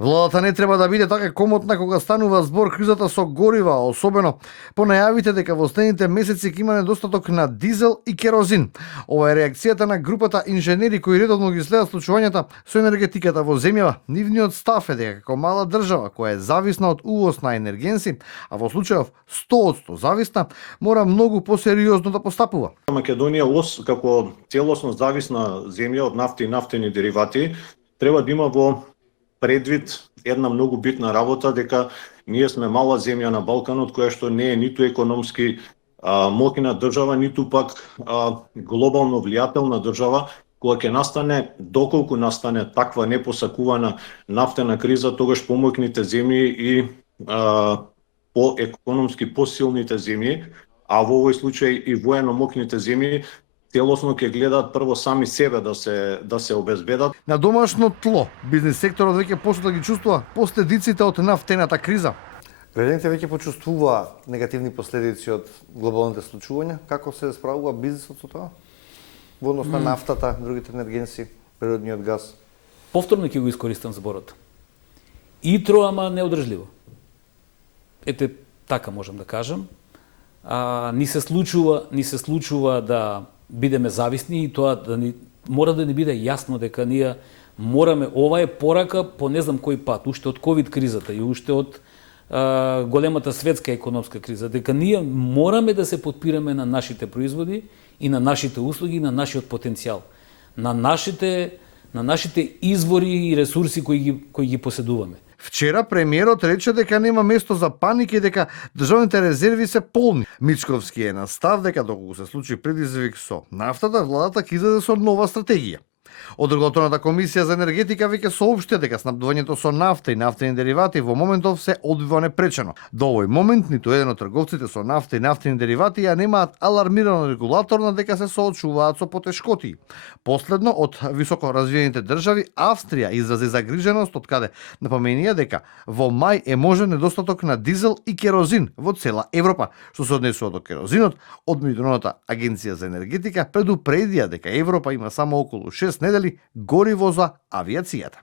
Владата не треба да биде така комотна кога станува збор кризата со горива, особено по најавите дека во следните месеци ќе има недостаток на дизел и керозин. Ова е реакцијата на групата инженери кои редовно ги следат случувањата со енергетиката во земјава. Нивниот став е дека како мала држава која е зависна од увоз на енергенси, а во случајов 100% зависна, мора многу посериозно да постапува. Македонија како целосно зависна земја од нафта и нафтени деривати треба да има во предвид една многу битна работа, дека ние сме мала земја на Балканот која што не е ниту економски моќна држава, ниту пак глобално влијателна држава. Кога ќе настане, доколку настане таква непосакувана нафтена криза, тогаш помоќните земји и по економски посилните земји, а во овој случај и воено моќните земји, целосно ќе гледаат прво сами себе да се обезбедат. На домашно тло, бизнис секторот веќе почна да ги чувствува последиците од нафтената криза. Граѓаните веќе почувствува негативни последици од глобалните случувања. Како се справува бизнисот со тоа? Во однос на нафтата, другите енергенси, природниот газ? Повторно ќе го искористам зборот. Итро, ама неодржливо. Ете, така можам да кажам. Ни се случува да бидеме зависни и тоа мора да ни биде јасно дека ние мораме, ова е порака по не знам кој пат, уште од ковид кризата и уште од големата светска економска криза, дека ние мораме да се подпираме на нашите производи и на нашите услуги, на нашиот потенцијал, на нашите извори и ресурси кои ги поседуваме. Вчера премиерот рече дека нема место за паника и дека државните резерви се полни. Мичковски е на став дека доколку се случи предизвик со нафтата, владата ќе излезе со нова стратегија. Од Регулаторната комисија за енергетика веќе соопшти дека снабдувањето со нафта и нафтени деривати во моментов се одвива непречено. До овој момент ниту еден од трговците со нафта и нафтени деривати ја немаат алармирано регулаторно дека се соочуваат со потешкоти. Последно од високо развиените држави, Австрија изрази загриженост од каде напоменија дека во мај е можен недостаток на дизел и керозин во цела Европа. Што се однесува до керозинот, од Меѓународната агенција за енергетика предупредија дека Европа има само околу 6 недели гориво за авиацијата.